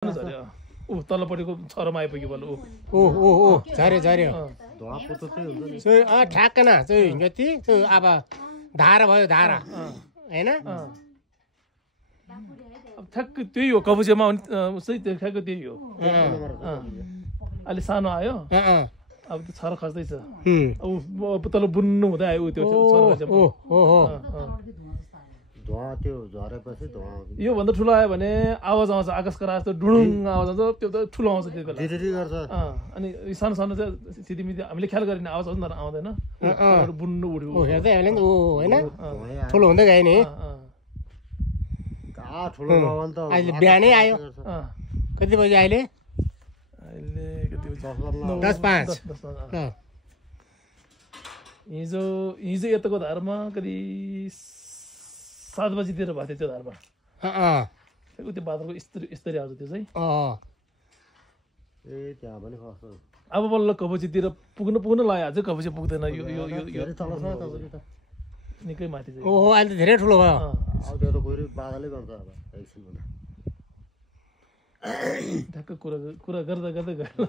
ऊ तल्लोपट्टिको छरमा आइपुग्यो बल्ल ओ झऱ्यो ठ्याक्क न यति अब धारा भयो धारा होइन ठ्याक्क त्यही हो कबुचेमा उसै ठ्याक्क त्यही हो अलि सानो आयो अब त्यो छर खस्दैछ अब तल बुन्नु हुँदै आयो त्यो योभन्दा ठुलो आयो भने आवाज आउँछ आकाशको राज डुडुङ आवाज आउँछ त्यो त ठुलो आउँछ त्यति बेला अनि सानो सानो चाहिँ सिधीमिधी हामीले ख्याल गरिने आवाज आउँदैन बुन्नु उड्यो ठुलो हुँदै गयो नि अहिले बिहानै आयो कति बजी अहिले 10:05 हिजो यताको धारमा कति 7 बजीतिर भएको थियो त्यो धारमा त्यो बादलको स्तरी आउँछ त्यो चाहिँ अब बल्ल कबुचीतिर पुग्न लाग्यो अझै कबुची पुग्दैन यो निकै माथि चाहिँ ओहो अहिले त धेरै ठुलो भयो ठ्याक्क कुरा गर्दा गयो